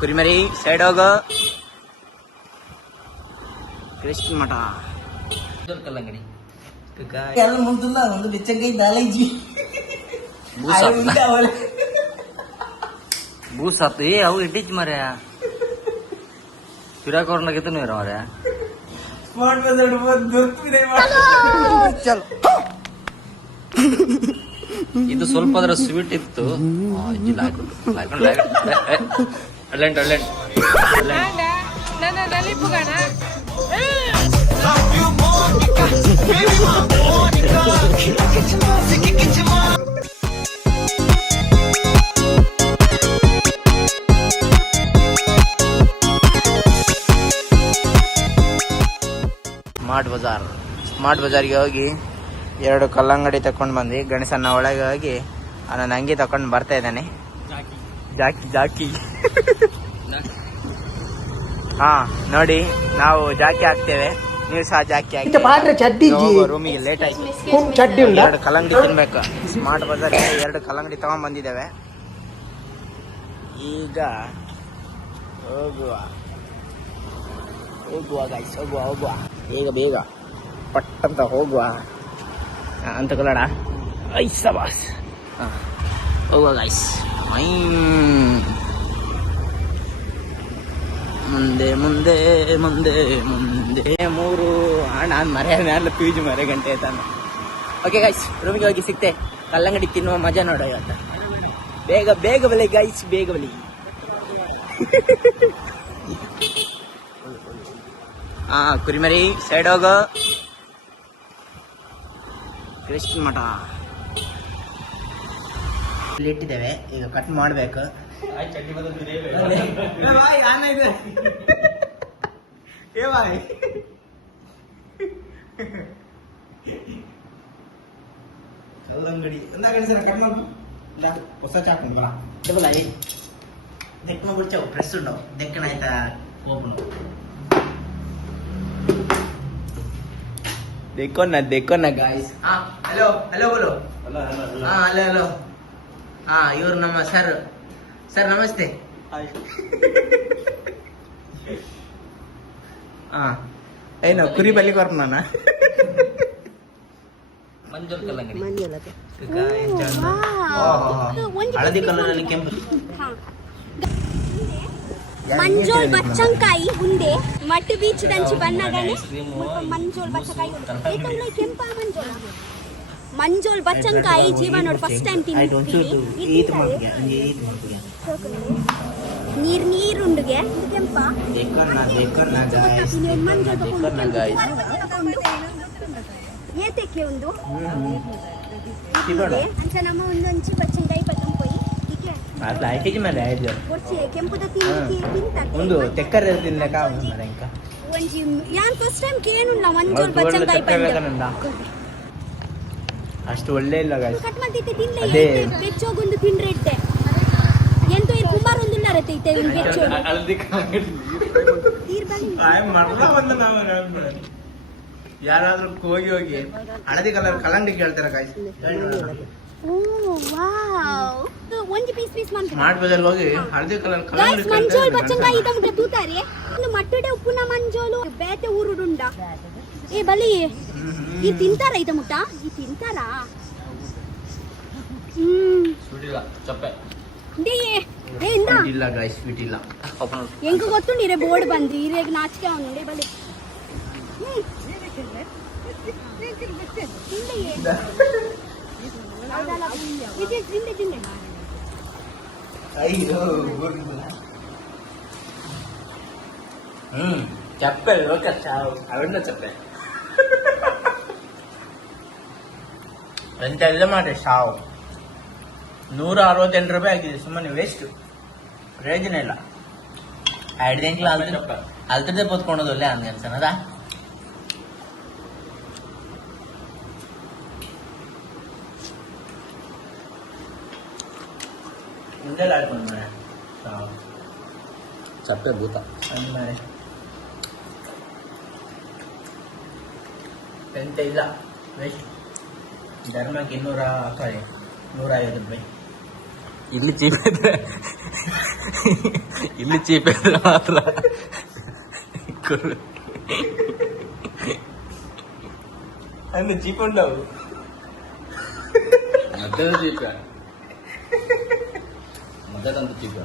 ಕುರಿಮರಿ ಸೈಡ್ ಹೋಗೋ. ಕೃಷ್ಣ ಮಠ ಕಲ್ಲಂಗಡಿ ಮುಂದಿಲ್ಲ ಒಂದು ಬೆಚ್ಚಂಗೈ ನಾಲೈಜಿ ಬೂಸಾತ್ ಏ ಅವು ಇಟ್ಟಿಚ್ ಮರ ಪಿರಾಕೋರ್ನಾಗಿತ್ತು ನೀರು ಮರ ಇದು ಸ್ವಲ್ಪ ಅದ್ರ ಸ್ವೀಟ್ ಇತ್ತು. ಸ್ಮಾರ್ಟ್ ಬಜಾರ್ಗೆ ಹೋಗಿ 2 ಕಲ್ಲಂಗಡಿ ತಕೊಂಡ್ ಬಂದು ಗಣೇಶನ ಒಳಗೆ ಹೋಗಿ ನನ್ನ ಅಂಗಿ ತಕೊಂಡ್ ಬರ್ತಾ ಇದ್ದಾನೆ. ಜಾಕಿ ಹಾ ನೋಡಿ, ನಾವು ಜಾಕಿ ಹಾಕ್ತೇವೆ, ನೀವು ಸಹ ಜಾಕಿ ಹಾಕಿ. ರೂಮಿಗೆ ಲೇಟ್ ಆಯ್ತು. 2 ಕಲ್ಲಂಗಡಿ ತಿನ್ಬೇಕು. ಸ್ಮಾರ್ಟ್ ಬಜಾರ್ಗೆ 2 ಕಲ್ಲಂಗಡಿ ತಗೊಂಡ್ ಬಂದಿದ್ದೇವೆ. ಈಗ ಹೋಗುವ ಗೈಸ್, ಹೋಗುವ ಬೇಗ ಪಟ್ಟಂತ ಹೋಗುವ ಅಂತ ಕಲ್ಲಡ. ಐಸಬಾಸ್ ಹೋಗುವ ಗೈಸ್. ಮುಂದೆ 3 ನಾನು ಮರೆ ಪೀಜು ಮರೆ ಗಂಟೆ ಆಯ್ತಾನ. ಓಕೆ ಗೈಸ್, ರೂಮಿಗೆ ಹೋಗಿ ಸಿಕ್ತೆ. ಕಲ್ಲಂಗಡಿ ತಿನ್ನುವ ಮಜಾ ನೋಡೋ ಇವತ್ತು. ಬೇಗ ಬಲಿ ಗೈಸ್, ಬೇಗ ಬಲಿ. ಕುರಿಮರಿ ಸೈಡ್ ಹೋಗೋ. ಕೃಷ್ಣ ಮಠ ಇಲ್ಲಿ ಇಟ್ಟಿದ್ದೇವೆ, ಈಗ ಕಟ್ ಮಾಡ್ಬೇಕು. ಕಲ್ಲಂಗಡಿ ಹೊಸ ಚಾಕು ದೆಕ್ಕನ ಬಿಡ್ಚಾವು ಫ್ರೆಶ್ ಉಂಡವು ದೆಕ್ಕನ ಆಯ್ತಾ ಹೋಗ್ನು देखो ना गाइस. हेलो बोलो. हेलो. इवर नम सर नमस्ते. ಏನು ಕುರಿ ಬಲಿ ಕೊರ್ನಾನ ಮಂಜೂಲ್ ಕಲ್ಲಂಗಡಿ ಹಳದಿ ಕಲರ್ ಅಲ್ಲಿ ಕೆಂಪು ಮಂಜೋಲ್ ಬಚ್ಚಂಕಾಯಿ ಹುಂದೆ ಮಟ್ಟು ಬೀಚ್ ದಂಚಿ ಬಣ್ಣಗನೆ ಮಂಜೋಲ್ ಬಚ್ಚಂಕಾಯಿ ಏಕಂದ್ರೆ ಕೆಂಪ ಮಂಜೋಲ್ ಬಚ್ಚಂಕಾಯಿ ಜೀವನ ನೋಡಿ ಫಸ್ಟ್ ಟೈಮ್ ತಿಂತೀನಿ. ನೀರುಂಡುಗೆ ಕೆಂಪ ಏತಕ್ಕೆ ಒಂದು ಅಂತ ನಮ್ಮ ಒಂದೊಂಚಿ ಬಚ್ಚಂಕಾಯಿ ಪತಂ ಪೋಯಿ ಕೆಂಪುದ ಒಂದು ತೆಕ್ಕರ್ ತಿನ್ಲಕ ಒಂಜಿ ಯಾನ್ ಫಸ್ಟ್ ಟೈಮ್ ಕೇನುಲ್ಲ ಮಂಜೋಲ್ ಬಚ್ಚಂಕಾಯಿ ಪಂಡ ಅಷ್ಟು ಒಳ್ಳೆ ಇಲ್ಲ ಕಟ್ ಮಾಡ್ತಿದ್ದೆ ತಿನ್ಲೆ ಬೆಚ್ಚೋಗೊಂದು ತಿನ್ರೆಡ್ಡೆ ಎಂತೋ ಈ ಕುಂಬಾರ ಒಂದು ನರತೈತೆ ಒಂದು ಬೆಚ್ಚೋ ಯಾರಾದ್ರೂ ಹೋಗಿ ಹಳದಿ ಕಲರ್ ಕಲ್ಲಂಗಡಿ ಕೇಳ್ತಾರೆ ಗಾಯ್ಸ್. ಓ ವಾವ್ ಒಂಜಿ ಪೀಸ್ ಸ್ಮಾರ್ಟ್ ಬಜಾರ್ಗೆ ಹೋಗಿ ಹಳದಿ ಕಲರ್ ಕಲ್ಲಂಗಡಿ ಮಂಜೋಲ್ ಬಚ್ಚಂಕಾಯಿ ಇದಕ್ಕೆ ತೂತಾರೆ ಒಂದು ಮಟ್ಟಡೆ ಉಪ್ಪುನ ಮಂಜೋಲು ಬೇತೆ ಊರುಡುಂಡ ಏ ಬಲಿ ಈ ತಿಂತಾರ ಇದ ಮುಟ್ಟ ಈ ತಿಂತಾರಾ ಸುಡಿಲ್ಲ ಚಪ್ಪೆ ಇಲ್ಲ ಗೈಸ್ ಸ್ವೀಟ್ ಇಲ್ಲ ಹೆಂಗ ಗೊತ್ತು ನೀರೇ ಬೋರ್ಡ್ ಬಂದ್ರಿ ಇರೇಗ ನಾಚಿಕೆ ಅವನುಂಡೆ ಬಲಿ ಚಪ್ಪೆ ಅವನ್ನ ಚಪ್ಪೆ ಎಂತೆಲ್ಲ ಮಾಡಿ ಶಾವ್ 168 ರೂಪಾಯಿ ಆಗಿದೆ. ಸುಮ್ಮನೆ ವೇಸ್ಟ್, ಪ್ರಯೋಜನ ಇಲ್ಲ. ಐಡ್ದಂಕ್ಲ ಅಲ್ತದೆ ಪೋತ್ಕೊಂಡೋದು ಒಳ್ಳೆ ಹಂಗೆ ಅನ್ಸನದ. ಮುಂದೆಲ್ಲ ಆಡ್ಕೊಂಡು ಮನೆ ಚಪ್ಪೆ ಭೂತ ಮನೆ ಎಂತ ಇಲ್ಲ, ವೇಸ್ಟ್. ಧರ್ಮಕ್ಕೆ 250 ರೂಪಾಯಿ ಇಲ್ಲಿ ಚೀಪ್ ಇಲ್ಲಿ ಚೀಪ್ ಇದ್ರೆ ಮಾತ್ರ ಅಂದ್ರೆ ಚೀಪ್ ಉಂಟವು ಮಧ್ಯಾಹ್ನ ಚೀಪ ಮಧ್ಯಾಹ್ನ ಚೀಪ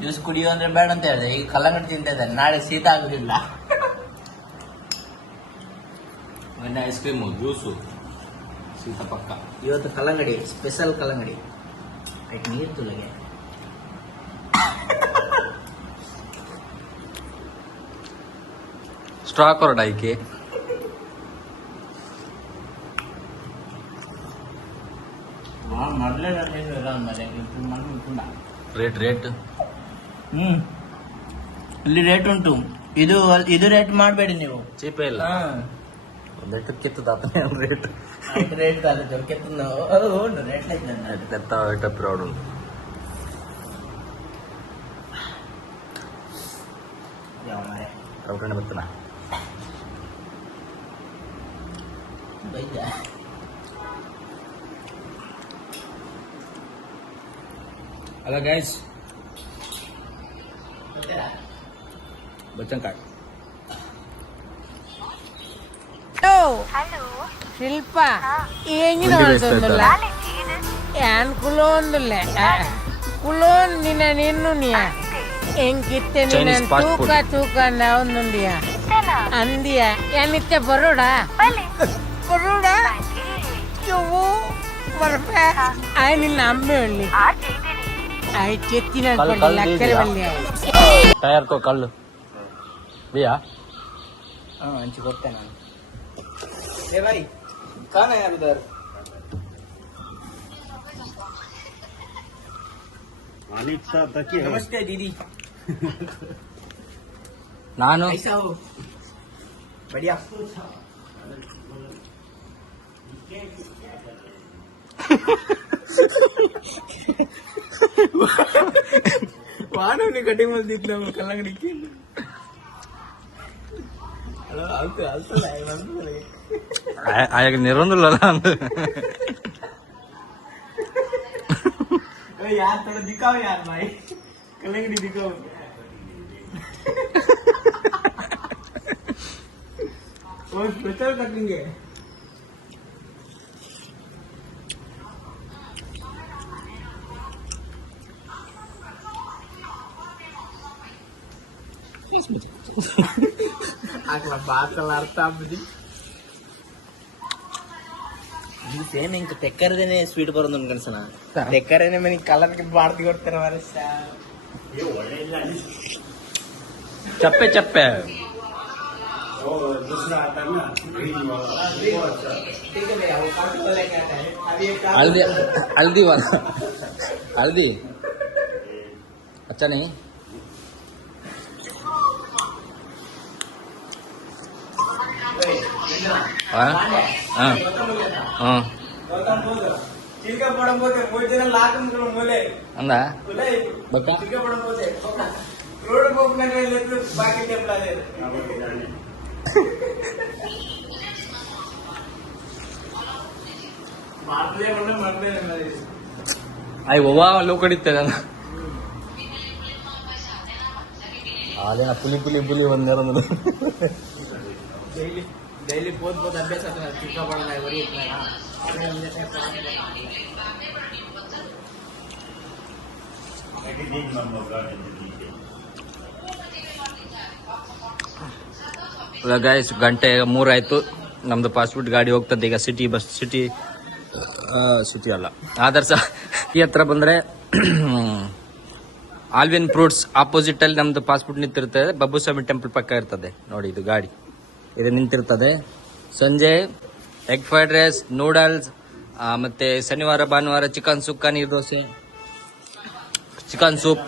ಜ್ಯೂಸ್ ಕುಡಿಯೋ ಅಂದ್ರೆ ಬೇಡ ಅಂತ ಹೇಳಿದೆ, ಈಗ ಕಲ್ಲಂಗಡಿ ತಿಂತಾ ಇದ್ದಾರೆ, ನಾಳೆ ಶೀತ ಆಗುದಿಲ್ಲ. ಮೊನ್ನೆ ಐಸ್ ಕ್ರೀಮು ಜ್ಯೂಸು ಶೀತ ಪಕ್ಕ. ಇವತ್ತು ಕಲ್ಲಂಗಡಿ ಸ್ಪೆಷಲ್ ಕಲ್ಲಂಗಡಿ ಆಯ್ತು, ನೀರು ತುಳಗೆ ಸ್ಟ್ರಾ ಕೊರಡಾಯ್ಕೆ ಮೊದಲೇ ರೇಟ್ ಇಲ್ಲಿ ರೇಟ್ ಉಂಟು, ಇದು ರೇಟ್ ಮಾಡಬೇಡಿ ನೀವು. ಚೀಪೇ ಇಲ್ಲ. ಒಂದೆಟ್ಟು ಕಿತ್ತದ ರೇಟ್ ರೇಟ್ ರೇಟ್ ಪ್ರೌಡ್ ಉಂಟು. ರೌಟಣ್ಣ ಬರ್ತನ ಅಲ್ಲ ಗೈಸ್, ಬಚ್ಚಂಕಾಯ್ ಶಿಲ್ಪ ಹೆಂಗಿನ ಹೊಲ್ತೊಂದುಲ್ಲ ಯಾನ್ ಕುಲೋಂದುಲ್ಲೆ ಕುಲೋಂದಿನ ನಿನ್ನು ನೀಯ ಹೆಂಗಿತ್ತೆ ನೀನ ತೂಕ ಒಂದುಂಡಿಯ ಅಂದಿಯ ಏನಿತ್ತೆ ಬರೋಡಾ ಚೊವ್ವು ಬರ್ಪೆ ಆಯ್ ನಿನ್ನ ಅಮ್ಮೆ ಒಳ್ಳಿ ಆಯ್ ಚೆತ್ತಿನ ಅಕ್ಕರೆ ಬಲ್ಲಿ ಟಯರ್ ತೋ ಕಲ್ಲು ಬಿಯಾ ಹಂಚಿ ಕೊಡ್ತೇನೆ ನಾನು. ಏ ಭಾई कौन है यार उधर? नमस्ते दीदी. ನಾನು कैसा हो? बढ़िया. वाहन कटिंग मध्ये दिखला कल्लांगडीची. ಆಗ ನಿರಂದಿಲ್ಲ यार थोड़ा दिखाओ यार भाई, कलंगड़ी दिखाओ. वो स्पेशल कटिंग है. Akla bakal arta budi. Juice ಏನ್ ಹಿಂಗ್ ತೆಕ್ಕರದೇನೆ ಸ್ವೀಟ್ ಬರೋದು ಅನ್ಕನ್ಸನ. ತೆಕ್ಕರೇನೆ ಮನಿ ಕಲರ್ಗೆ ಬಾಡ್ತಿ ಕೊಡ್ತಾರೆ ವರ್ಷ. ಚಪ್ಪೆ ಚಪ್ಪೆ हल्दी हल्दी वाला हल्दी अच्छा नहीं हाँ हाँ हाँ अंदा बक्का आई वो लोग कड़ीते ಅದೇನ ಪುಲಿ ಪುಲಿ ಪುಲಿ ಒಂದಿರೋದು ಡೈಲಿ ಬೋದು ಬೋದು ಅಭ್ಯಾಸ ಚಿಕ್ಕಬಳ್ಳಾನ ಬರೀ ಗೈಸ್ ಗಂಟೆ 3 ಆಯ್ತು. ನಮ್ದು ಪಾಸ್ಪೋರ್ಟ್ ಗಾಡಿ ಹೋಗ್ತದೆ ಈಗ ಸಿಟಿ ಬಸ್ ಸಿಟಿ ಅಲ್ಲ ಆದರ್ಶ ಈ ಹತ್ರ ಬಂದ್ರೆ ಆಲ್ವಿನ್ ಫ್ರೂಟ್ಸ್ ಆಪೋಸಿಟ್ ಅಲ್ಲಿ ನಮ್ದು ಪಾಸ್ಪೋರ್ಟ್ ನಿಂತಿರ್ತದೆ. ಬಬ್ಬುಸ್ವಾಮಿ ಟೆಂಪಲ್ ಪಕ್ಕ ಇರ್ತದೆ ನೋಡಿ, ಇದು ಗಾಡಿ ಇದು ನಿಂತಿರ್ತದೆ. ಸಂಜೆ ಎಗ್ ಫ್ರೈಡ್ ರೈಸ್, ನೂಡಲ್ಸ್, ಮತ್ತೆ ಶನಿವಾರ ಭಾನುವಾರ ಚಿಕನ್ ಸುಕ್ಕ, ನೀರು ದೋಸೆ, ಚಿಕನ್ ಸೂಪ್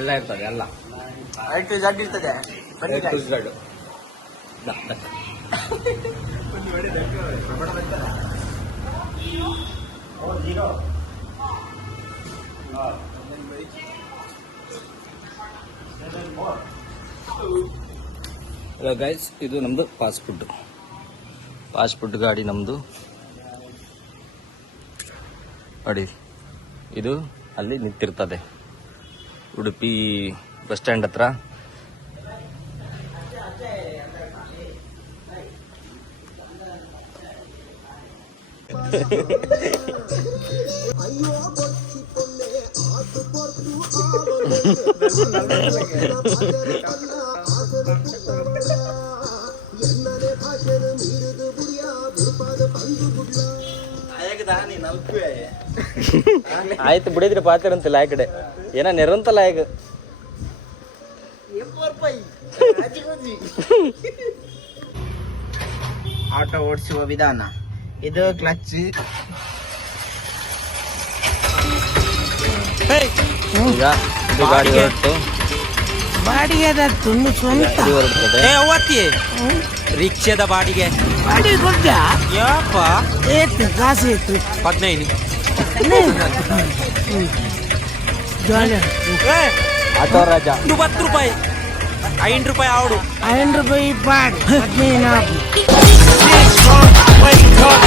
ಎಲ್ಲ ಇರ್ತದೆ. ಎಲ್ಲ ಇರ್ತದೆ. ಹಲೋ ಗೈಸ್, ಇದು ನಮ್ಮದು ಫಾಸ್ಟ್ ಫುಡ್ ಗಾಡಿ ನಮ್ಮದು ನೋಡಿ. ಇದು ಅಲ್ಲಿ ನಿಂತಿರ್ತದೆ ಉಡುಪಿ ಬಸ್ ಸ್ಟ್ಯಾಂಡ್ ಹತ್ರ. ಆಯ್ತು ಬಿಡಿದ್ರಿ ಪಾತಿರಂತಿಲ್ಲ ಆ ಕಡೆ ಏನ ನೆರಂತಲ್ಲ ಈಗ ಆಟೋ ಓಡಿಸುವ ವಿಧಾನ ಇದು. ಕ್ಲಚ್ ಈಗ ಇದು ಗಾಡಿ ಹೊರಟು ಬಾಡಿಗೆ ತುಂಬ ಸ್ವಂತ ಗಾಡಿ ಹೊರಡ್ತದೆ. ರಿಕ್ಷಾದ ಬಾಡಿಗೆ ಬಾಡಿಗೆ ಕೊಡ್ತ ಯಪ್ಪ ಏತ್ತು ಕಾಸು ಏತ್ತು 15 ಜೋಳ ಆಟೋ ರಾಜ 10 ರೂಪಾಯಿ 5 ರೂಪಾಯಿ ಆವಡು 5 ರೂಪಾಯಿ ಪಾಡ್ 15 Wake up,